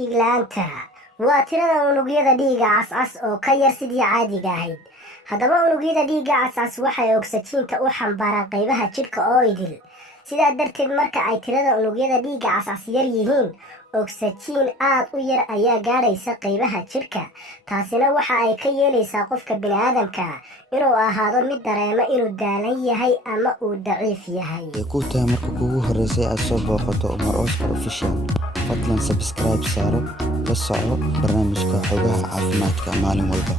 dhiig la'aanta waa tirada unugyada dhiigga cascas oo ka yar sidii caadiga ahayd. Haddaba unugyada dhiigga cascas waxay ogsajiinta u xambaaraan qaybaha jidhka oo idil. Sidaa darteed marka ay tirada unugyada dhiigga cascas yar yihiin, ogsajiin aad u yar ayaa gaadhaysa qaybaha jidhka. Taasina waxa ay ka yeelaysaa qofka bini'aadamka inuu ahaado mid dareema inuu daalan yahay ama uu daciif yahay. ku tahay marka kugu horeysay aad soo booqato Omar Oscar Official, fadlan subscribe saaro, la soco barnaamijka xogaha caafimaadka maalin walba.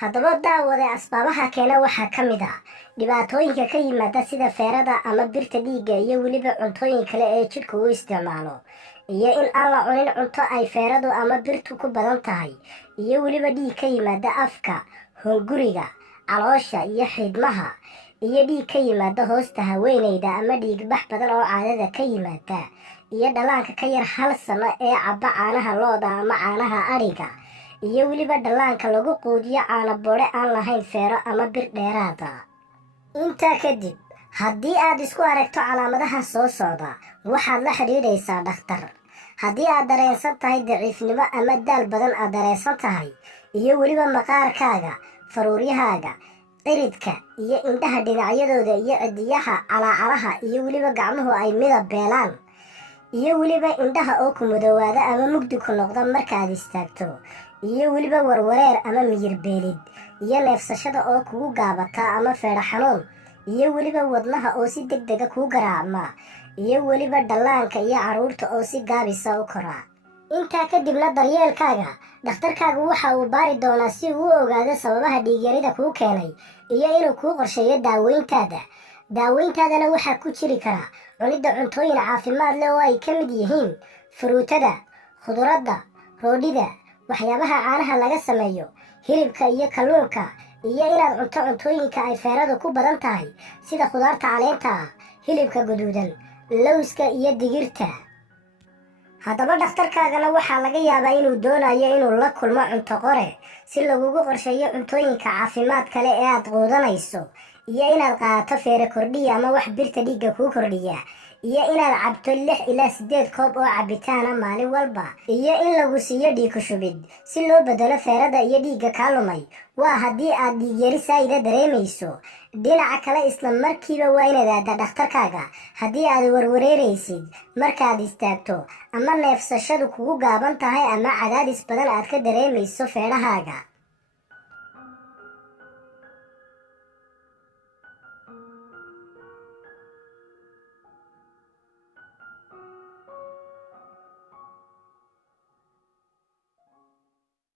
haddaba daawade asbaabaha keena waxaa ka mid ah dhibaatooyinka ka yimaada sida feerada ama birta dhiigga iyo weliba cuntooyin kale ee jidhka uu isticmaalo, iyo in aan la cunin cunto ay feeradu ama birtu ku badan tahay, iyo weliba dhiig ka yimaada afka, hunguriga, caloosha iyo xiidmaha, iyo dhiig ka yimaada hoosta haweeneyda ama dhiig bax badan oo caadada ka yimaada, iyo dhallaanka ka yar 1 sano ee cabba caanaha looda ama caanaha adhiga, iyo weliba dhallaanka lagu quudiyo caano boodhe aan lahayn feero ama bir dheeraada. Intaa kadib, haddii aad isku aragto calaamadaha soo socda, waxaad la xidhiidhaysaa dhakhtar. Haddii aad dareensan tahay daciifnimo ama daal badan aad dareensan tahay, iyo weliba maqaarkaaga, faruuryahaaga, ciridka iyo indhaha dhinacyadooda iyo cidiyaha calaacalaha iyo weliba gacmuhu ay midab beelaan, iyo weliba indhaha oo ku madoowaada ama mugdi ku noqda markaad istaagto, iyo weliba warwareer ama miyir beelid, iyo neefsashada oo kugu gaabata ama feedho xanuun, iyo weliba wadnaha oo si degdega kuu garaacma, iyo weliba dhallaanka iyo carruurta oo si gaabisa u koraa. Intaa kadibna daryeelkaaga dhakhtarkaagu waxa uu baari doonaa si uu u ogaado sababaha dhiigyarida kuu keenay iyo inuu kuu qorsheeyo daaweyntaadana waxaa ku jiri kara cunidda cuntooyin caafimaad leh oo ay ka mid yihiin furuutada, khudradda, roodhida, waxyaabaha caanaha laga sameeyo, hilibka iyo kalluunka, iyo inaad cunto cuntooyinka ay feeradu ku badan tahay sida khudaarta caleenta ah, hilibka guduudan, lowska iyo digirta. haddaba dhakhtarkaagana waxaa laga yaabaa inuu doonayo inuu la kulmo cunto qore si lagugu qorsheeyo cuntooyinka caafimaad kale ee aad quudanayso, iyo inaad qaadato feero kordhiya ama wax birta dhiigga kuu kordhiya, iyo inaad cabto 6 ilaa 8 koob oo cabitaana maalin walba, iyo in lagu siiyo dhiig ku shubid si loo bedelo feerada iyo dhiigga kaa lumay. waa haddii aad dhiigyari saa'ida dareemayso. dhinaca kale isla markiiba waa inaad aaddaa dhakhtarkaaga haddii aad warwareeraysid markaad istaagto ama neefsashadu kugu gaaban tahay ama cadaadis badan aad ka dareemayso feedhahaaga.